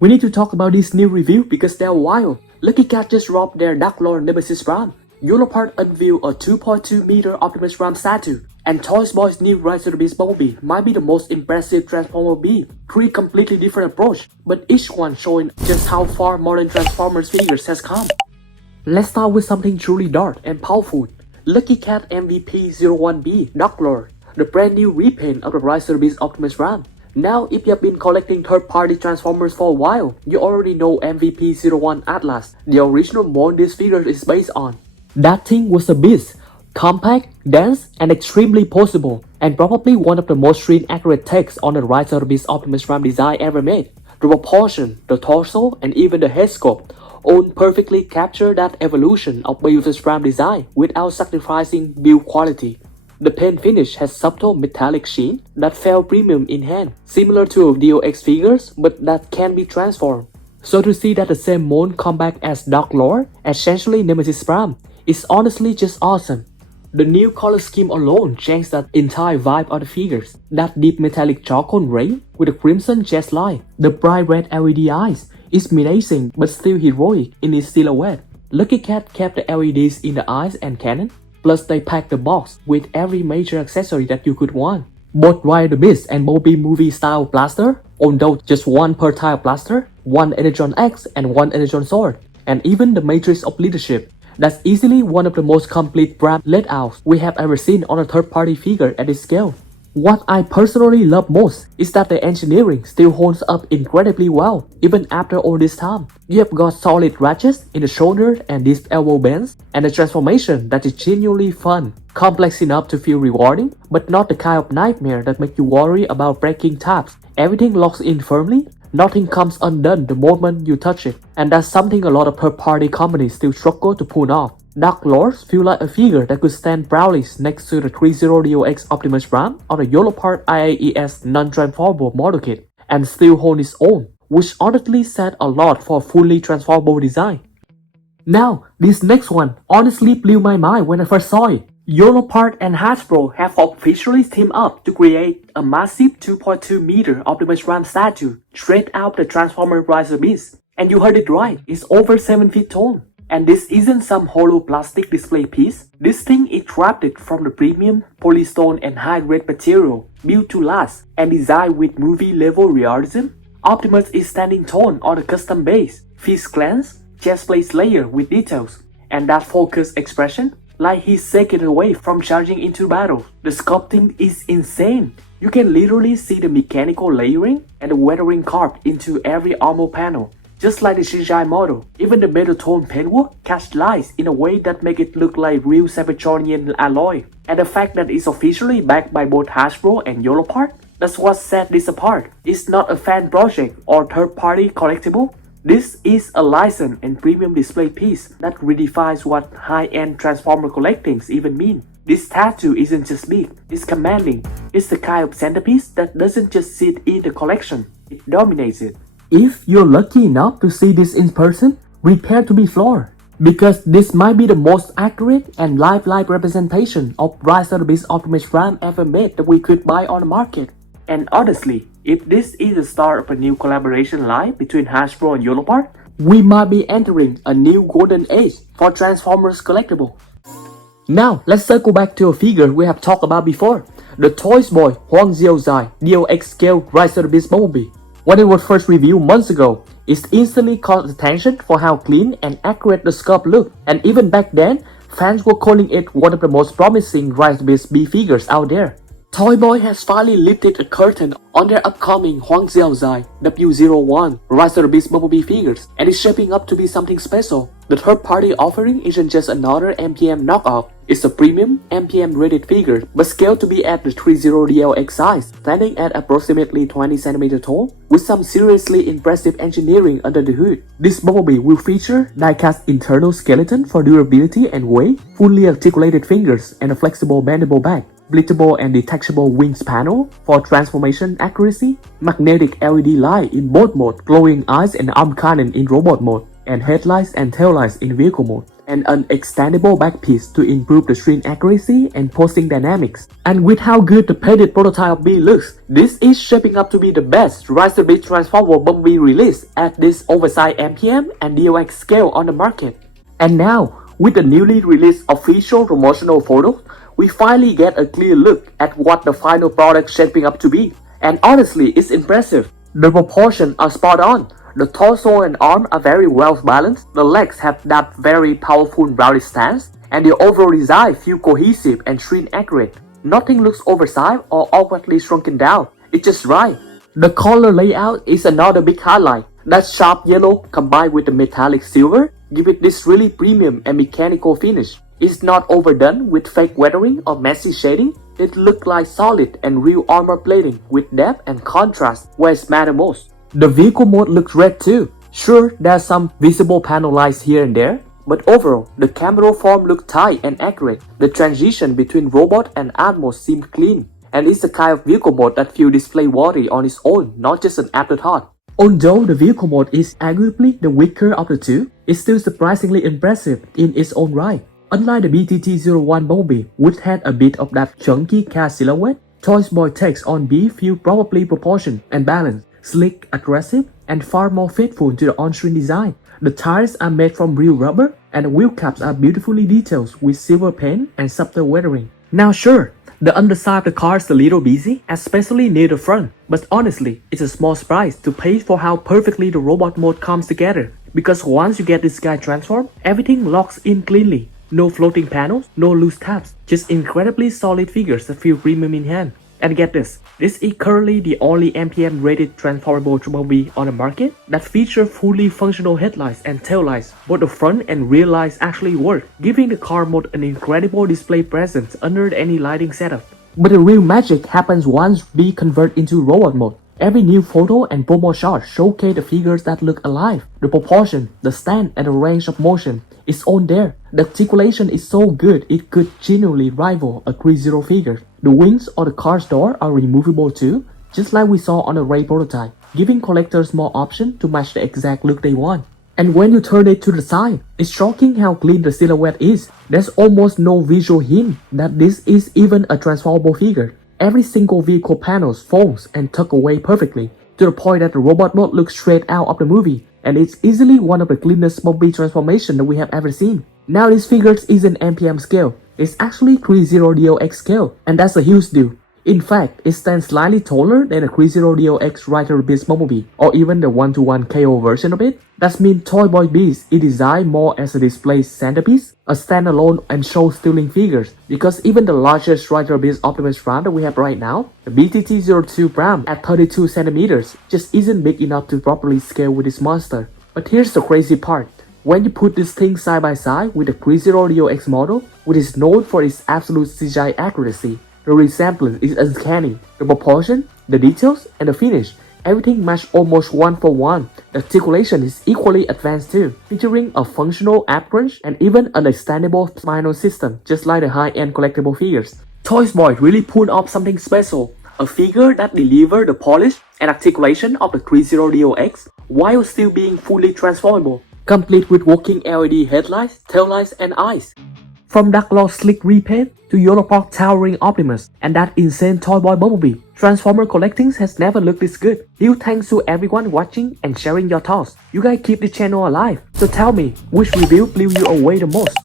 We need to talk about this new review because they're wild. Lucky Cat just dropped their Darklord Nemesis Prime. Yolopart unveiled a 2.2-meter Optimus Prime statue. And Toyboys' new Rise of the Beast Bumblebee might be the most impressive transformable beast. 3 completely different approaches, but each one showing just how far modern Transformers figures has come. Let's start with something truly dark and powerful. Lucky Cat MVP-01B Darklord, the brand new repaint of the Rise of the Beast Optimus Prime. Now, if you have been collecting third-party Transformers for a while, you already know MVP-01 Atlas, the original mold this figure is based on. That thing was a beast, compact, dense, and extremely posable, and probably one of the most screen-accurate takes on the Rise of the Beast Optimus Prime design ever made. The proportion, the torso, and even the head sculpt all perfectly capture that evolution of Beasts Prime design without sacrificing build quality. The paint finish has subtle metallic sheen that felt premium in hand, similar to DLX figures but that can be transformed. So to see that the same mold come back as Darklord, essentially Nemesis Prime, is honestly just awesome. The new color scheme alone changes the entire vibe of the figures. That deep metallic charcoal gray with a crimson chest line, the bright red LED eyes, is menacing but still heroic in its silhouette. Lucky Cat kept the LEDs in the eyes and cannon. Plus they packed the box with every major accessory that you could want. Both Rise of the Beast and Bumblebee movie style blaster, although just one per tile blaster, one Energon X and one Energon sword, and even the Matrix of Leadership. That's easily one of the most complete brand layouts we have ever seen on a third-party figure at this scale. What I personally love most is that the engineering still holds up incredibly well even after all this time. You have got solid ratchets in the shoulder and these elbow bands, and a transformation that is genuinely fun, complex enough to feel rewarding, but not the kind of nightmare that makes you worry about breaking tabs. Everything locks in firmly, nothing comes undone the moment you touch it, and that's something a lot of third-party companies still struggle to pull off. Darklords feel like a figure that could stand proudly next to the Threezero DLX Optimus Prime or the Yolopart IAES non-transformable model kit, and still hold its own, which honestly said a lot for a fully transformable design. Now, this next one honestly blew my mind when I first saw it. Yolopart and Hasbro have officially teamed up to create a massive 2.2-meter Optimus Prime statue straight out the Transformer Rise of the Beast. And you heard it right, it's over 7 feet tall. And this isn't some hollow plastic display piece. This thing is crafted from the premium polystone and high-grade material, built to last, and designed with movie-level realism. Optimus is standing tall on a custom base, fist glance, chest plate layer with details, and that focused expression, like he's seconds away from charging into battle. The sculpting is insane. You can literally see the mechanical layering and the weathering carved into every armor panel. Just like the Xiaozai model, even the metal tone paintwork catch lights in a way that make it look like real Cybertronian alloy. And the fact that it's officially backed by both Hasbro and Yolopart, that's what set this apart. It's not a fan project or third-party collectible. This is a licensed and premium display piece that redefines what high-end Transformer collectings even mean. This statue isn't just big, it's commanding. It's the kind of centerpiece that doesn't just sit in the collection, it dominates it. If you're lucky enough to see this in person, prepare to be floored, because this might be the most accurate and lifelike representation of Rise of the Beast Optimus Prime ever made that we could buy on the market. And honestly, if this is the start of a new collaboration line between Hasbro and Yolopart, we might be entering a new golden age for Transformers collectible. Now, let's circle back to a figure we have talked about before, the Toyboys Huang Xiaozai DLX scale Rise of the Beast Bumblebee. When it was first reviewed months ago, it instantly caught attention for how clean and accurate the sculpt looked, and even back then, fans were calling it one of the most promising Rise of the Beast B figures out there. Toyboy has finally lifted a curtain on their upcoming Huang Xiaozai W01 Rise of the Beast Bumblebee figures, and is shaping up to be something special. The third-party offering isn't just another MPM knockoff, it's a premium MPM-rated figure, but scaled to be at the Threezero DLX size, standing at approximately 20 cm tall, with some seriously impressive engineering under the hood. This Bumblebee will feature Diecast internal skeleton for durability and weight, fully articulated fingers, and a flexible bendable back, splittable and detachable wings panel for transformation accuracy, magnetic LED light in both modes, glowing eyes and arm cannon in robot mode, and headlights and taillights in vehicle mode. and an extendable back piece to improve the string accuracy and posing dynamics. And with how good the painted prototype of B looks, this is shaping up to be the best ROTB transformable Bumblebee release at this oversized MPM and DLX scale on the market. And now, with the newly released official promotional photos, we finally get a clear look at what the final product shaping up to be. And honestly, it's impressive. The proportions are spot on. The torso and arm are very well balanced, the legs have that very powerful rounded stance, and the overall design feels cohesive and string accurate. Nothing looks oversized or awkwardly shrunken down, it's just right. The color layout is another big highlight. That sharp yellow combined with the metallic silver give it this really premium and mechanical finish. It's not overdone with fake weathering or messy shading. It looks like solid and real armor plating with depth and contrast where it matters most. The vehicle mode looks red too. Sure, there's some visible panel lights here and there, but overall, the camera form looks tight and accurate. The transition between robot and Atmos seems clean, and it's the kind of vehicle mode that feels display worthy on its own, not just an afterthought. Although the vehicle mode is arguably the weaker of the two, it's still surprisingly impressive in its own right. Unlike the BTT-01 Bumblebee, which had a bit of that chunky cat silhouette, Toyboys takes on B feel properly proportioned and balanced, slick, aggressive, and far more faithful to the on-screen design. The tires are made from real rubber, and the wheel caps are beautifully detailed with silver paint and subtle weathering. Now sure, the underside of the car is a little busy, especially near the front, but honestly, it's a small price to pay for how perfectly the robot mode comes together. Because once you get this guy transformed, everything locks in cleanly. No floating panels, no loose tabs, just incredibly solid figures that feel premium in hand. And get this is currently the only MPM rated transformable Bumblebee on the market that features fully functional headlights and taillights. Both the front and rear lights actually work, giving the car mode an incredible display presence under any lighting setup. But the real magic happens once we convert into robot mode. Every new photo and promo shot showcase the figures that look alive. The proportion, the stand, and the range of motion is all there. The articulation is so good it could genuinely rival a Threezero figure. The wings or the car's door are removable too, just like we saw on the Ray prototype, giving collectors more options to match the exact look they want. And when you turn it to the side, it's shocking how clean the silhouette is. There's almost no visual hint that this is even a transformable figure. Every single vehicle panel folds and tucks away perfectly, to the point that the robot mode looks straight out of the movie, and it's easily one of the cleanest Bumblebee transformations that we have ever seen. Now this figure isn't MPM scale, it's actually Threezero DLX scale, and that's a huge deal. In fact, it stands slightly taller than the Threezero DLX ROTB Bumblebee, or even the 1-to-1 KO version of it. That means Toyboys Beast is designed more as a display centerpiece, a standalone and show-stealing figures, because even the largest ROTB Optimus Prime that we have right now, the BTT-02 Prime at 32 cm, just isn't big enough to properly scale with this monster. But here's the crazy part. When you put this thing side by side with the Threezero DLX model, which is known for its absolute CGI accuracy, the resemblance is uncanny. The proportion, the details, and the finish, everything matches almost one for one. The articulation is equally advanced too, featuring a functional ab crunch and even an extendable spinal system, just like the high-end collectible figures. Toyboys really pulled off something special, a figure that delivers the polish and articulation of the Threezero DLX while still being fully transformable, complete with working LED headlights, taillights, and eyes. From Darklord slick repaint to Yolopark towering Optimus and that insane Toyboy Bumblebee, Transformer collecting has never looked this good. Huge thanks to everyone watching and sharing your thoughts. You guys keep the channel alive. So tell me, which review blew you away the most?